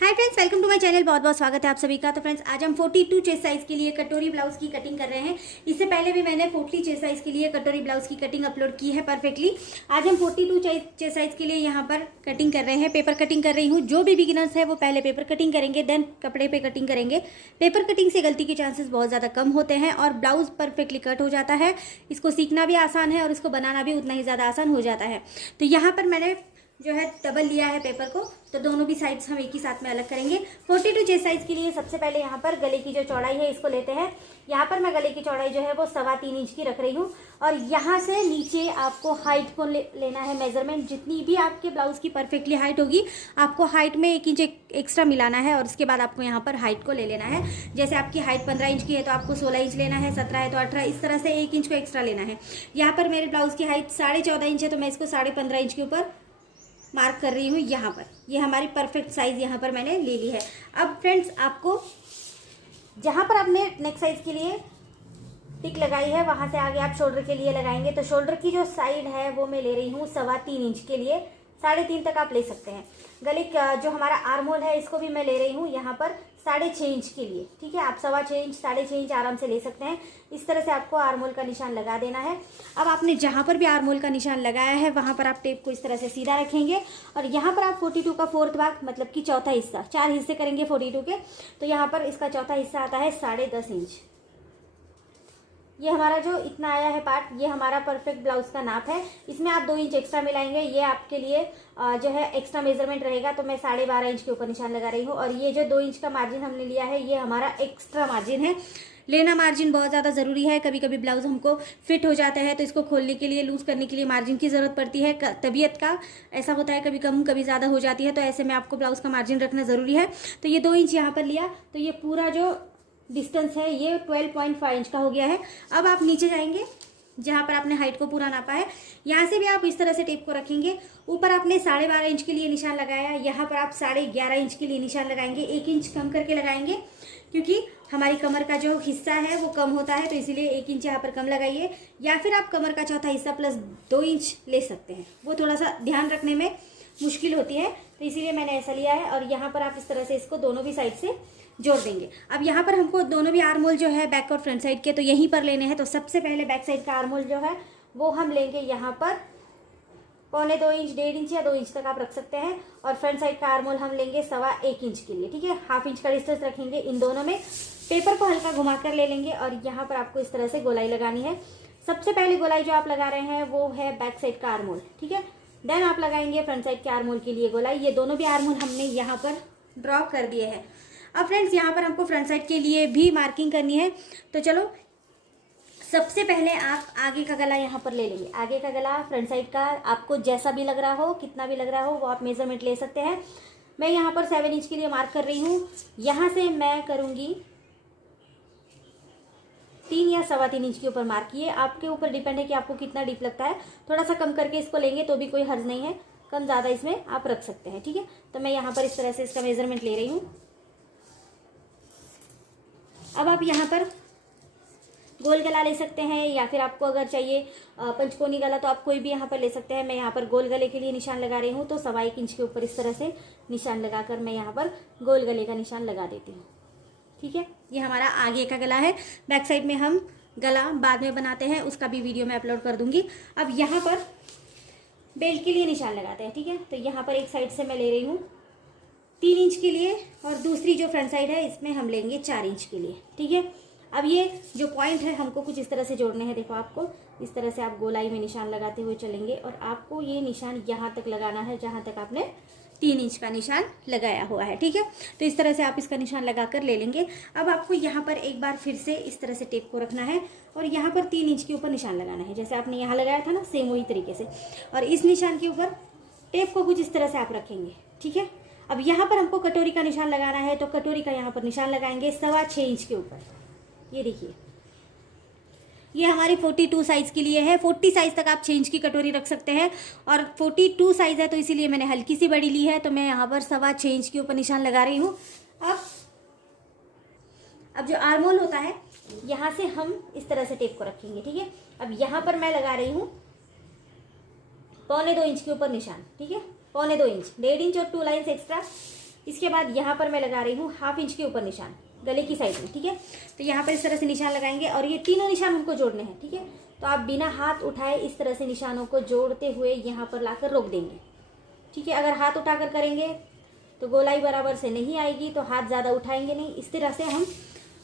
Hi friends, welcome to my channel. बहुत बहुत स्वागत है आप सभी का। तो फ्रेंड्स, आज हम 42 चेस्ट साइज के लिए कटोरी ब्लाउज की कटिंग कर रहे हैं। इससे पहले भी मैंने 40 चेस्ट साइज के लिए कटोरी ब्लाउज की कटिंग अपलोड की है परफेक्टली। आज हम 42 चेस्ट साइज के लिए यहाँ पर कटिंग कर रहे हैं। पेपर कटिंग कर रही हूँ। जो भी बिगिनर्स है वो पहले पेपर कटिंग करेंगे, देन कपड़े पे कटिंग करेंगे। पेपर कटिंग से गलती के चांसेस बहुत ज़्यादा कम होते हैं और ब्लाउज परफेक्टली कट हो जाता है। इसको सीखना भी आसान है और इसको बनाना भी उतना ही ज़्यादा आसान हो जाता है। तो यहाँ पर मैंने जो है डबल लिया है पेपर को, तो दोनों भी साइड्स हम एक ही साथ में अलग करेंगे। 42 चेस्ट साइज के लिए सबसे पहले यहाँ पर गले की जो चौड़ाई है इसको लेते हैं। यहाँ पर मैं गले की चौड़ाई जो है वो 3.25 इंच की रख रही हूँ और यहाँ से नीचे आपको हाइट को लेना है मेजरमेंट। जितनी भी आपके ब्लाउज की परफेक्टली हाइट होगी आपको हाइट में 1 इंच एक्स्ट्रा मिलाना है और उसके बाद आपको यहाँ पर हाइट को ले लेना है। जैसे आपकी हाइट 15 इंच की है तो आपको 16 इंच लेना है, 17 है तो 18, इस तरह से 1 इंच को एक्स्ट्रा लेना है। यहाँ पर मेरे ब्लाउज की हाइट 14.5 इंच है तो मैं इसको 15.5 इंच के ऊपर मार्क कर रही हूँ। यहाँ पर ये हमारी परफेक्ट साइज यहाँ पर मैंने ले ली है। अब फ्रेंड्स, आपको जहाँ पर आपने नेक साइज के लिए टिक लगाई है वहाँ से आगे आप शोल्डर के लिए लगाएंगे। तो शोल्डर की जो साइड है वो मैं ले रही हूँ 3.25 इंच के लिए। 3.5 तक आप ले सकते हैं। गले का जो हमारा आर्म होल है इसको भी मैं ले रही हूँ यहाँ पर 6.5 इंच के लिए। ठीक है, आप 6.25 इंच 6.5 इंच आराम से ले सकते हैं। इस तरह से आपको आर्म होल का निशान लगा देना है। अब आपने जहाँ पर भी आर्म होल का निशान लगाया है वहाँ पर आप टेप को इस तरह से सीधा रखेंगे और यहाँ पर आप 42 का फोर्थ भाग, मतलब कि चौथा हिस्सा, 4 हिस्से करेंगे 42 के, तो यहाँ पर इसका चौथा हिस्सा आता है 10.5 इंच। ये हमारा जो इतना आया है पार्ट, ये हमारा परफेक्ट ब्लाउज का नाप है। इसमें आप 2 इंच एक्स्ट्रा मिलाएंगे, ये आपके लिए जो है एक्स्ट्रा मेजरमेंट रहेगा। तो मैं 12.5 इंच के ऊपर निशान लगा रही हूँ और ये जो 2 इंच का मार्जिन हमने लिया है ये हमारा एक्स्ट्रा मार्जिन है। लेना मार्जिन बहुत ज़्यादा ज़रूरी है। कभी कभी ब्लाउज हमको फिट हो जाता है तो इसको खोलने के लिए, लूज़ करने के लिए मार्जिन की ज़रूरत पड़ती है। तबीयत का ऐसा होता है, कभी कम कभी ज़्यादा हो जाती है, तो ऐसे में आपको ब्लाउज का मार्जिन रखना ज़रूरी है। तो ये 2 इंच यहाँ पर लिया तो ये पूरा जो डिस्टेंस है ये 12.5 इंच का हो गया है। अब आप नीचे जाएंगे जहाँ पर आपने हाइट को पूरा नापा है, यहाँ से भी आप इस तरह से टेप को रखेंगे। ऊपर आपने 12.5 इंच के लिए निशान लगाया, यहाँ पर आप 11.5 इंच के लिए निशान लगाएंगे। 1 इंच कम करके लगाएंगे क्योंकि हमारी कमर का जो हिस्सा है वो कम होता है, तो इसीलिए 1 इंच यहाँ पर कम लगाइए। या फिर आप कमर का चौथा हिस्सा प्लस 2 इंच ले सकते हैं, वो थोड़ा सा ध्यान रखने में मुश्किल होती है, तो इसीलिए मैंने ऐसा लिया है। और यहाँ पर आप इस तरह से इसको दोनों भी साइड से जोड़ देंगे। अब यहाँ पर हमको दोनों भी आर्म होल जो है बैक और फ्रंट साइड के तो यहीं पर लेने हैं। तो सबसे पहले बैक साइड का आर्म होल जो है वो हम लेंगे यहाँ पर 1.25 इंच, 1.5 इंच या 2 इंच तक आप रख सकते हैं। और फ्रंट साइड का आर्म होल हम लेंगे 1.25 इंच के लिए। ठीक है, 1/2 इंच का डिस्टेंस रखेंगे इन दोनों में। पेपर को हल्का घुमा कर ले लेंगे और यहाँ पर आपको इस तरह से गोलाई लगानी है। सबसे पहले गोलाई जो आप लगा रहे हैं वो है बैक साइड का आर्म होल। ठीक है, देन आप लगाएंगे फ्रंट साइड के आर्म होल के लिए गोलाई। ये दोनों भी आर्म होल हमने यहाँ पर ड्रॉ कर दिए हैं। अब फ्रेंड्स, यहाँ पर हमको फ्रंट साइड के लिए भी मार्किंग करनी है। तो चलो, सबसे पहले आप आगे का गला यहाँ पर ले लेंगे। आगे का गला फ्रंट साइड का आपको जैसा भी लग रहा हो, कितना भी लग रहा हो, वो आप मेजरमेंट ले सकते हैं। मैं यहाँ पर 7 इंच के लिए मार्क कर रही हूँ। यहाँ से मैं करूँगी 3 या 3.25 इंच के ऊपर मार्क किए। आपके ऊपर डिपेंड है कि आपको कितना डीप लगता है। थोड़ा सा कम करके इसको लेंगे तो भी कोई हर्ज नहीं है, कम ज़्यादा इसमें आप रख सकते हैं। ठीक है, तो मैं यहाँ पर इस तरह से इसका मेजरमेंट ले रही हूँ। अब आप यहाँ पर गोल गला ले सकते हैं या फिर आपको अगर चाहिए पंचकोनी गला तो आप कोई भी यहाँ पर ले सकते हैं। मैं यहाँ पर गोल गले के लिए निशान लगा रही हूँ, तो 1.25 इंच के ऊपर इस तरह से निशान लगाकर मैं यहाँ पर गोल गले का निशान लगा देती हूँ। ठीक है, ये हमारा आगे का गला है। बैक साइड में हम गला बाद में बनाते हैं, उसका भी वीडियो मैं अपलोड कर दूंगी। अब यहाँ पर बेल्ट के लिए निशान लगाते हैं। ठीक है, तो यहाँ पर एक साइड से मैं ले रही हूँ 3 इंच के लिए और दूसरी जो फ्रंट साइड है इसमें हम लेंगे 4 इंच के लिए। ठीक है, अब ये जो पॉइंट है हमको कुछ इस तरह से जोड़ने हैं। देखो, आपको इस तरह से आप गोलाई में निशान लगाते हुए चलेंगे और आपको ये निशान यहाँ तक लगाना है जहाँ तक आपने 3 इंच का निशान लगाया हुआ है। ठीक है, तो इस तरह से आप इसका निशान लगा कर ले लेंगे। अब आपको यहाँ पर एक बार फिर से इस तरह से टेप को रखना है और यहाँ पर 3 इंच के ऊपर निशान लगाना है। जैसे आपने यहाँ लगाया था ना, सेम वही तरीके से। और इस निशान के ऊपर टेप को कुछ इस तरह से आप रखेंगे। ठीक है, अब यहाँ पर हमको कटोरी का निशान लगाना है, तो कटोरी का यहाँ पर निशान लगाएंगे 6.25 इंच के ऊपर। ये देखिए, ये हमारी 42 साइज के लिए है। 40 साइज तक आप 6 इंच की कटोरी रख सकते हैं और 42 साइज है तो इसीलिए मैंने हल्की सी बड़ी ली है। तो मैं यहाँ पर 6.25 इंच के ऊपर निशान लगा रही हूँ। अब जो आर्म होल होता है यहाँ से हम इस तरह से टेप को रखेंगे। ठीक है, अब यहाँ पर मैं लगा रही हूँ 1.25 इंच के ऊपर निशान। ठीक है, 1.25 इंच, 1.5 इंच और 2 लाइन्स एक्स्ट्रा इसके बाद यहाँ पर मैं लगा रही हूँ 1/2 इंच के ऊपर निशान गले की साइड में, ठीक है। तो यहाँ पर इस तरह से निशान लगाएंगे और ये तीनों निशान हमको जोड़ने हैं, ठीक है। तो आप बिना हाथ उठाए इस तरह से निशानों को जोड़ते हुए यहाँ पर लाकर रोक देंगे, ठीक है। अगर हाथ उठाकर करेंगे तो गोलाई बराबर से नहीं आएगी, तो हाथ ज़्यादा उठाएंगे नहीं। इस तरह से हम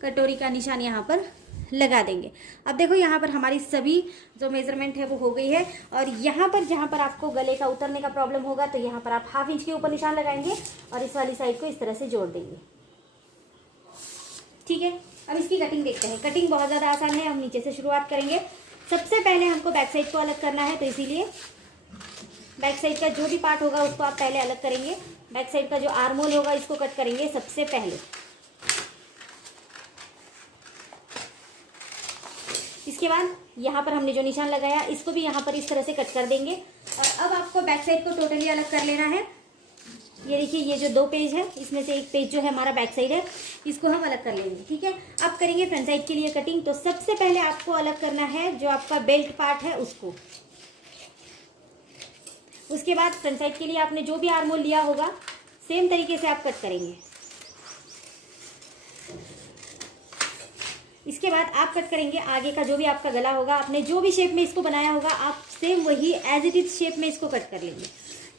कटोरी का निशान यहाँ पर लगा देंगे। अब देखो यहाँ पर हमारी सभी जो मेजरमेंट है वो हो गई है। और यहाँ पर जहाँ पर आपको गले का उतरने का प्रॉब्लम होगा तो यहाँ पर आप 1/2 इंच के ऊपर निशान लगाएंगे और इस वाली साइड को इस तरह से जोड़ देंगे, ठीक है। अब इसकी कटिंग देखते हैं। कटिंग बहुत ज़्यादा आसान है। हम नीचे से शुरुआत करेंगे। सबसे पहले हमको बैक साइड को अलग करना है, तो इसीलिए बैक साइड का जो भी पार्ट होगा उसको आप पहले अलग करेंगे। बैक साइड का जो आर्म होल होगा इसको कट करेंगे सबसे पहले। इसके बाद यहाँ पर हमने जो निशान लगाया इसको भी यहाँ पर इस तरह से कट कर देंगे। और अब आपको बैक साइड को टोटली अलग कर लेना है। ये देखिए, ये जो 2 पेज है इसमें से एक पेज जो है हमारा बैक साइड है, इसको हम अलग कर लेंगे, ठीक है। अब करेंगे फ्रंट साइड के लिए कटिंग। तो सबसे पहले आपको अलग करना है जो आपका बेल्ट पार्ट है उसको। उसके बाद फ्रंट साइड के लिए आपने जो भी आर्म होल लिया होगा सेम तरीके से आप कट करेंगे। इसके बाद आप कट करेंगे आगे का जो भी आपका गला होगा। आपने जो भी शेप में इसको बनाया होगा आप सेम वही एज इट इज शेप में इसको कट कर लेंगे,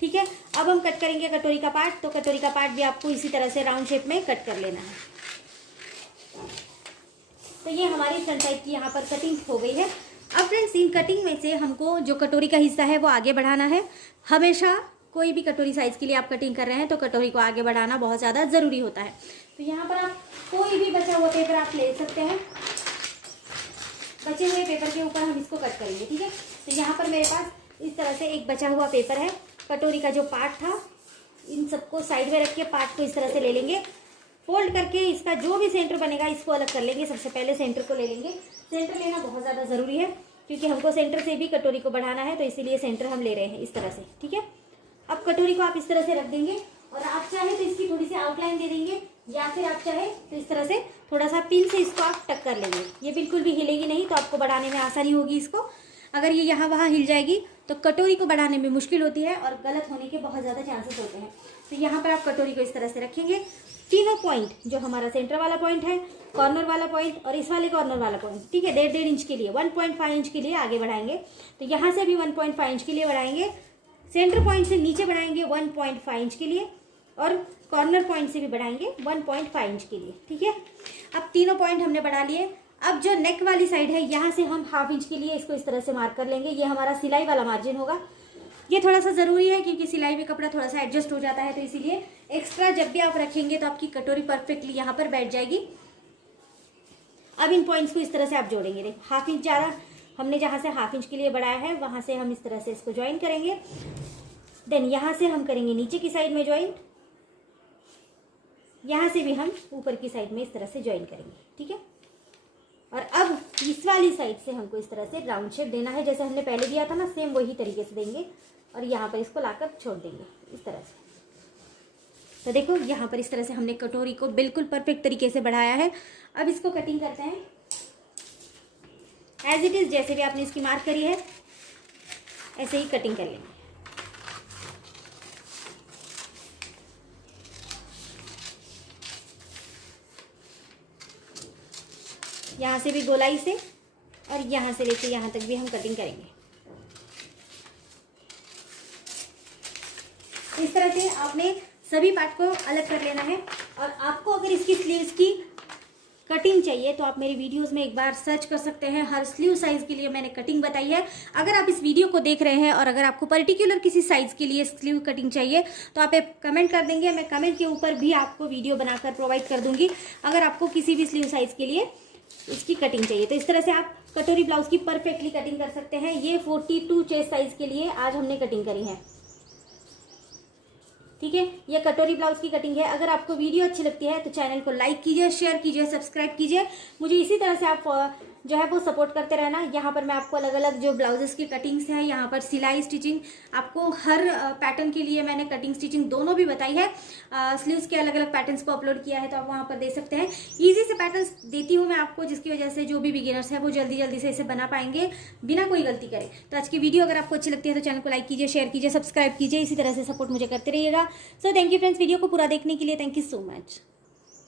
ठीक है। अब हम कट करेंगे कटोरी का पार्ट। तो कटोरी का पार्ट भी आपको इसी तरह से राउंड शेप में कट कर लेना है। तो ये हमारी फ्रंट साइड की यहाँ पर कटिंग हो गई है। अब फ्रेंड्स, इन कटिंग में से हमको जो कटोरी का हिस्सा है वो आगे बढ़ाना है। हमेशा कोई भी कटोरी साइज के लिए आप कटिंग कर रहे हैं तो कटोरी को आगे बढ़ाना बहुत ज़्यादा ज़रूरी होता है। तो यहाँ पर आप कोई भी बचा हुआ पेपर आप ले सकते हैं। बचे हुए पेपर के ऊपर हम इसको कट करेंगे, ठीक है। तो यहाँ पर मेरे पास इस तरह से एक बचा हुआ पेपर है। कटोरी का जो पार्ट था इन सबको साइड में रख के पार्ट को इस तरह से ले लेंगे। फोल्ड करके इसका जो भी सेंटर बनेगा इसको अलग कर लेंगे। सबसे पहले सेंटर को ले लेंगे। सेंटर लेना बहुत ज़्यादा ज़रूरी है क्योंकि हमको सेंटर से भी कटोरी को बढ़ाना है, तो इसीलिए सेंटर हम ले रहे हैं इस तरह से, ठीक है। अब कटोरी को आप इस तरह से रख देंगे और आप चाहे तो इसकी थोड़ी सी आउटलाइन दे देंगे या फिर आप चाहे तो इस तरह से थोड़ा सा पिन से इसको आप टक कर लेंगे। ये बिल्कुल भी हिलेगी नहीं, तो आपको बढ़ाने में आसानी होगी इसको। अगर ये यहाँ वहाँ हिल जाएगी तो कटोरी को बढ़ाने में मुश्किल होती है और गलत होने के बहुत ज़्यादा चांसेस होते हैं। तो यहाँ पर आप कटोरी को इस तरह से रखेंगे। तीनों पॉइंट, जो हमारा सेंटर वाला पॉइंट है, कॉर्नर वाला पॉइंट और इस वाले कॉर्नर वाला पॉइंट, ठीक है, 1.5 इंच के लिए 1.5 इंच के लिए आगे बढ़ाएंगे। तो यहाँ से भी 1.5 इंच के लिए बढ़ाएंगे। सेंटर पॉइंट से नीचे बढ़ाएंगे 1.5 इंच के लिए और कॉर्नर पॉइंट से भी बढ़ाएंगे 1.5 इंच के लिए, ठीक है। अब तीनों पॉइंट हमने बढ़ा लिए। अब जो नेक वाली साइड है यहाँ से हम 1/2 इंच के लिए इसको इस तरह से मार्क कर लेंगे। ये हमारा सिलाई वाला मार्जिन होगा। ये थोड़ा सा ज़रूरी है क्योंकि सिलाई में कपड़ा थोड़ा सा एडजस्ट हो जाता है, तो इसीलिए एक्स्ट्रा जब भी आप रखेंगे तो आपकी कटोरी परफेक्टली यहाँ पर बैठ जाएगी। अब इन पॉइंट्स को इस तरह से आप जोड़ेंगे। देखो 1/2 इंच ज़्यादा हमने जहाँ से 1/2 इंच के लिए बढ़ाया है वहाँ से हम इस तरह से इसको ज्वाइन करेंगे। देन यहाँ से हम करेंगे नीचे की साइड में ज्वाइन, यहाँ से भी हम ऊपर की साइड में इस तरह से ज्वाइन करेंगे, ठीक है। और अब इस वाली साइड से हमको इस तरह से राउंड शेप देना है, जैसे हमने पहले दिया था ना, सेम वही तरीके से देंगे और यहाँ पर इसको लाकर छोड़ देंगे इस तरह से। तो देखो यहाँ पर इस तरह से हमने कटोरी को बिल्कुल परफेक्ट तरीके से बढ़ाया है। अब इसको कटिंग करते हैं एज इट इज़, जैसे भी आपने इसकी मार्क करी है ऐसे ही कटिंग कर लेंगे। यहाँ से भी गोलाई से और यहाँ से लेके यहाँ तक भी हम कटिंग करेंगे। इस तरह से आपने सभी पार्ट को अलग कर लेना है। और आपको अगर इसकी स्लीव्स की कटिंग चाहिए तो आप मेरी वीडियोस में एक बार सर्च कर सकते हैं। हर स्लीव साइज़ के लिए मैंने कटिंग बताई है। अगर आप इस वीडियो को देख रहे हैं और अगर आपको पर्टिकुलर किसी साइज़ के लिए स्लीव कटिंग चाहिए तो आप एक कमेंट कर देंगे। मैं कमेंट के ऊपर भी आपको वीडियो बनाकर प्रोवाइड कर दूंगी अगर आपको किसी भी स्लीव साइज़ के लिए इसकी कटिंग चाहिए। तो इस तरह से आप कटोरी ब्लाउज की परफेक्टली कटिंग कर सकते हैं। ये 42 चेस्ट साइज के लिए आज हमने कटिंग करी है, ठीक है। ये कटोरी ब्लाउज की कटिंग है। अगर आपको वीडियो अच्छी लगती है तो चैनल को लाइक कीजिए, शेयर कीजिए, सब्सक्राइब कीजिए। मुझे इसी तरह से आप जो है वो सपोर्ट करते रहना। यहाँ पर मैं आपको अलग अलग जो ब्लाउजेस की कटिंग्स हैं, यहाँ पर सिलाई स्टिचिंग, आपको हर पैटर्न के लिए मैंने कटिंग स्टिचिंग दोनों भी बताई है। स्लीव्स के अलग अलग पैटर्न्स को अपलोड किया है तो आप वहाँ पर दे सकते हैं। ईजी से पैटर्न्स देती हूँ मैं आपको, जिसकी वजह से जो भी बिगिनर्स है वो जल्दी जल्दी से इसे बना पाएंगे बिना कोई गलती करे। तो आज की वीडियो अगर आपको अच्छी लगती है तो चैनल को लाइक कीजिए, शेयर कीजिए, सब्सक्राइब कीजिए। इसी तरह से सपोर्ट मुझे करते रहिएगा। So thank you friends video को पूरा देखने के लिए, थैंक यू सो मच।